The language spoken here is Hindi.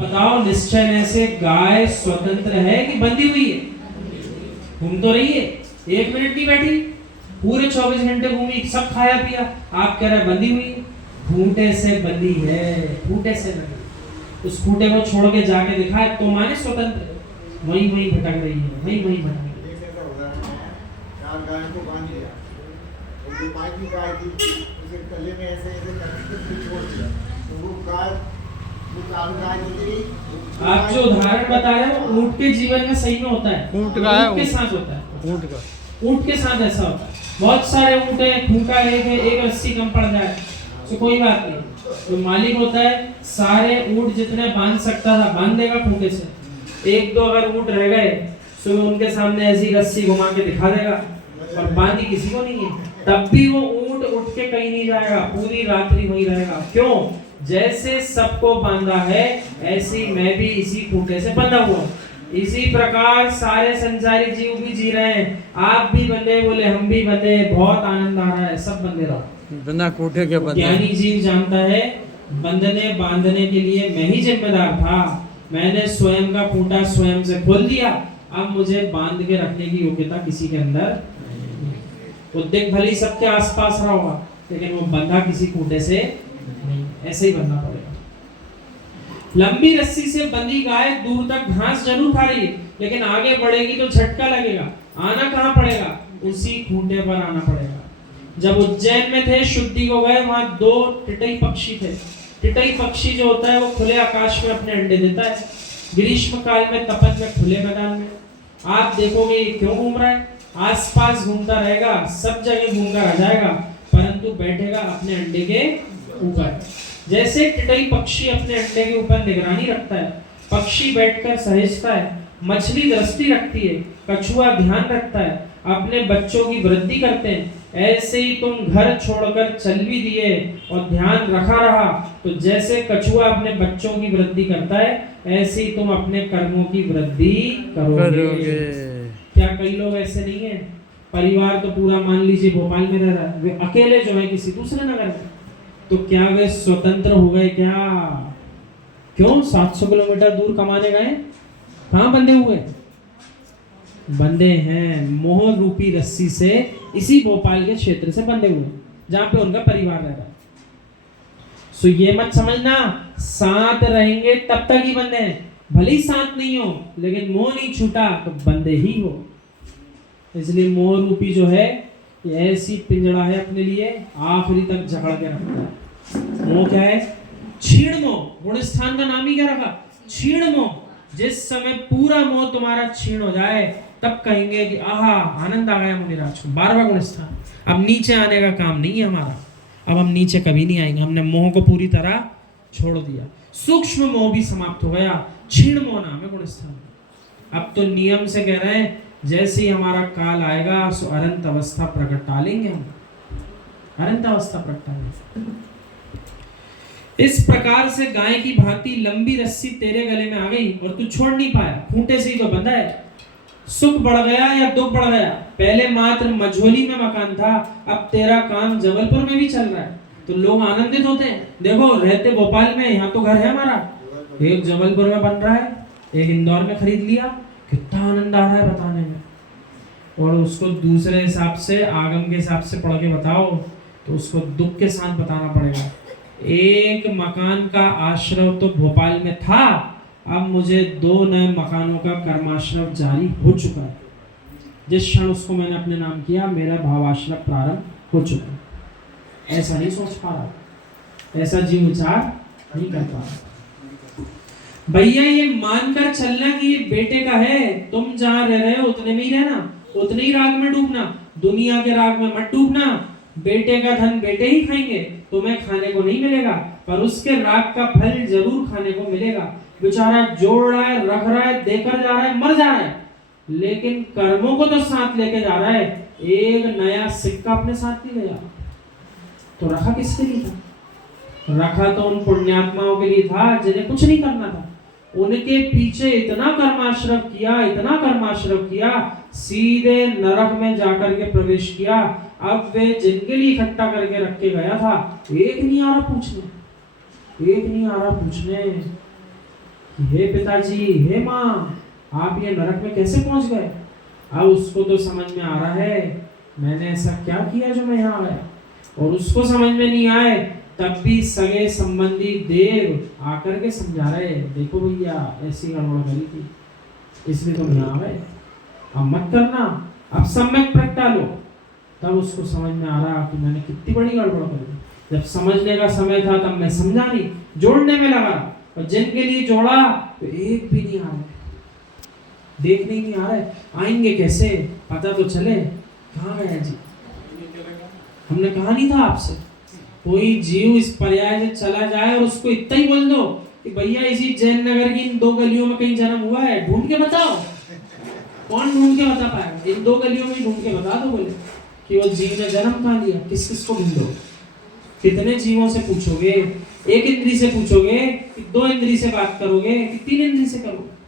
बताओ निश्चय से गाय स्वतंत्र है कि बंधी हुई है? घूम तो रही है, 1 मिनट नहीं बैठी, पूरे 24 घंटे घूमी, सब खाया पिया। आप कह रहे बंधी हुई है? खूंटे से बंधी है, खूंटे से नहीं। उस खूंटे को छोड़ के जाके दिखाए तो माने स्वतंत्र है। वहीं वहीं भटक रही है, वहीं वहीं भटक रही है। गाय को बांध दिया, तो जो पांचवी गाय थी उसे गले में ऐसे ऐसे करके छोड़ दिया, तो वो गाय आप जो उदाहरण बता रहे हो ऊंट के जीवन में सही में होता है। ऊंट का है, ऊंट के साथ होता है, ऊंट का, ऊंट के साथ ऐसा होता है। बहुत सारे ऊंट है, खूंटा एक है, एक रस्सी कम पड़ जाए तो कोई बात नहीं, तो मालिक होता है सारे ऊंट जितने बांध सकता था बांध देगा खूंटे से। 1-2 अगर ऊंट रह गए तो उनके सामने ऐसी रस्सी घुमा के दिखा देगा, और बांधी किसी को नहीं है, तब भी वो ऊंट उठ के कहीं नहीं जाएगा, पूरी रात्रि वहीं रहेगा। क्यों? जैसे सबको बांधा है ऐसे मैं भी इसी खूंटे से बंधा हुआ। इसी प्रकार सारे संसारी जीव भी जी रहे हैं, आप भी बंधे, बोले हम भी बंधे, बहुत आनंद आ रहा है, सब बंधे रहो। बिना खूंटे के बंधे। ज्ञानी जीव जानता है बंधने बांधने के लिए मैं ही जिम्मेदार था, मैंने स्वयं का खूंटा स्वयं से खोल दिया, अब मुझे बांध के रखने की योग्यता किसी के अंदर। उद्देक भले ही सबके आसपास रहा होगा, लेकिन वो बंधा किसी खूंटे से नहीं, ऐसे ही बनना पड़ेगा। लंबी रस्सी से बंधी गाय दूर तक घास जरूर खा रही है, लेकिन आगे बढ़ेगी तो झटका लगेगा, आना कहाँ पड़ेगा? उसी खूंटे पर आना पड़ेगा। जब उज्जैन में थे, शुद्धि को गए, वहां 2 टिटई पक्षी थे। टिटई पक्षी जो होता है वो खुले आकाश में अपने अंडे देता है, ग्रीष्म काल में तपन में खुले मैदान में। आप देखोगे ये क्यों घूम रहा है? आसपास घूमता रहेगा, सब जगह घूमकर आ जाएगा, परंतु बैठेगा अपने अंडे के ऊपर। जैसे टिटई पक्षी अपने अंडे के ऊपर निगरानी रखता है, पक्षी बैठकर सहेजता है, मछली दृष्टि रखती है, कछुआ ध्यान रखता है, अपने बच्चों की वृद्धि करते हैं, ऐसे ही तुम घर छोड़कर चल भी दिए और ध्यान रखा रहा, तो जैसे कछुआ अपने बच्चों की वृद्धि करता है, ऐसे ही तुम अपने कर्मों की वृद्धि करोगे। क्या कई लोग ऐसे नहीं है? परिवार तो पूरा मान लीजिए भोपाल में रह रहा है, वे अकेले जो है किसी दूसरे नगर में, तो क्या वे स्वतंत्र हो गए क्या? क्यों? 700 किलोमीटर दूर कमाने गए, कहाँ बंधे हुए? बंधे हैं मोह रूपी रस्सी से, इसी भोपाल के क्षेत्र से बंधे हुए, जहाँ पे उनका परिवार रहता है। सो ये मत समझना साथ रहेंगे तब तक ही बंधे हैं, भले ही साथ नहीं हो, लेकिन मोह नहीं छूटा तो बंधे ही हो। इसलिए मोह रूपी जो है ये ऐसी पिंजड़ा है अपने लिए, आखिरी तक जकड़ के रखता है। मोह क्या है? क्षीण मोह। गुण स्थान का नाम ही क्या रखा? क्षीण मोह। जिस समय पूरा मोह तुम्हारा क्षीण हो जाए तब कहेंगे कि आहा आनंद आ गया मुनिराज को। 12वां गुण स्थान। अब नीचे आने का काम नहीं है हमारा, अब हम नीचे कभी नहीं आएंगे, हमने मोह को पूरी तरह छोड़ दिया। सूक्ष्म मोह भी समाप्त हो गया, क्षीण मोह नाम है गुण स्थान। अब तो नियम से कह रहे हैं जैसे ही हमारा काल आएगा सो अनंत अवस्था प्रकटा लेंगे, हम अनंत अवस्था प्रकटा लेंगे। इस प्रकार से गाय की भांति लंबी रस्सी तेरे गले में आ गई और तू छोड़ नहीं पाया, खूंटे से ही तो बंधा है। सुख बढ़ गया या दुख बढ़ गया? पहले मात्र मझोली में मकान था, अब तेरा काम जबलपुर में भी चल रहा है, तो लोग आनंदित होते हैं। देखो रहते भोपाल में, यहाँ तो घर है हमारा, एक जबलपुर में बन रहा है, एक इंदौर में खरीद लिया, कितना आनंद आ रहा है बताने में। और उसको दूसरे हिसाब से, आगम के हिसाब से पढ़ के बताओ तो उसको दुख के साथ बताना पड़ेगा। एक मकान का आश्रय तो भोपाल में था, अब मुझे 2 नए मकानों का कर्माश्रय जारी हो चुका है। जिस क्षण उसको मैंने अपने नाम किया मेरा भावाश्रय प्रारंभ हो चुका है। ऐसा नहीं सोच पा रहा, ऐसा जीव विचार नहीं कर पा रहा। भैया ये मानकर चलना कि ये बेटे का है, तुम जहां रह रहे हो उतने में ही रहना, उतने ही राग में डूबना, दुनिया के राग में मत डूबना। बेटे का धन बेटे ही खाएंगे, तुम्हें खाने को नहीं मिलेगा, पर उसके राग का फल जरूर खाने को मिलेगा। बेचारा जोड़ रहा है, रख रहा है, देकर जा रहा है, मर जा रहा है, लेकिन कर्मों को तो साथ लेके जा रहा है। एक नया सिक्का अपने साथ नहीं ले जा रहा, तो रखा किसके लिए था? रखा तो उन पुण्यात्माओं के लिए था जिन्हें कुछ नहीं करना था। उनके पीछे इतना कर्माश्रय किया, इतना कर्माश्रय किया, सीधे नरक में जाकर के प्रवेश किया। अब वे जिनके लिए इकट्ठा करके रख के गया था, एक नहीं आ रहा पूछने, एक नहीं आ रहा पूछने कि हे पिताजी, हे माँ, आप ये नरक में कैसे पहुंच गए। अब उसको तो समझ में आ रहा है मैंने ऐसा क्या किया जो मैं यहाँ आया, और उसको समझ में नहीं आए तब भी सगे संबंधी देव आकर के समझा रहे, देखो भैया ऐसी गड़बड़ करी थी इसलिए तुम यहाँ आ गए, अब मत करना, अब सम्यक प्रगटा लो। तब उसको समझ में आ रहा कि मैंने कितनी बड़ी गड़बड़ करी। जब समझने का समय था तब मैं समझा नहीं, जोड़ने में लगा, और जिनके लिए जोड़ा तो एक भी नहीं आ रहे, देखने ही नहीं आ रहे, आएंगे कैसे, पता तो चले कहाँ गया जी। हमने कहा नहीं था आपसे, कोई जीव इस पर्याय से चला जाए और उसको इतना ही बोल दो कि भैया इसी जैन नगर की इन 2 गलियों में कहीं जन्म हुआ है, ढूंढ के बताओ। कौन ढूंढ के बता पाएगा, इन 2 गलियों में ढूंढ के बता दो बोले कि वो जीव ने जन्म कहाँ लिया, किस किस को ढूंढो। कितने जीवों से पूछोगे, एक इंद्री से पूछोगे कि 2 इंद्री से बात करोगे कि 3 इंद्री से करोगे।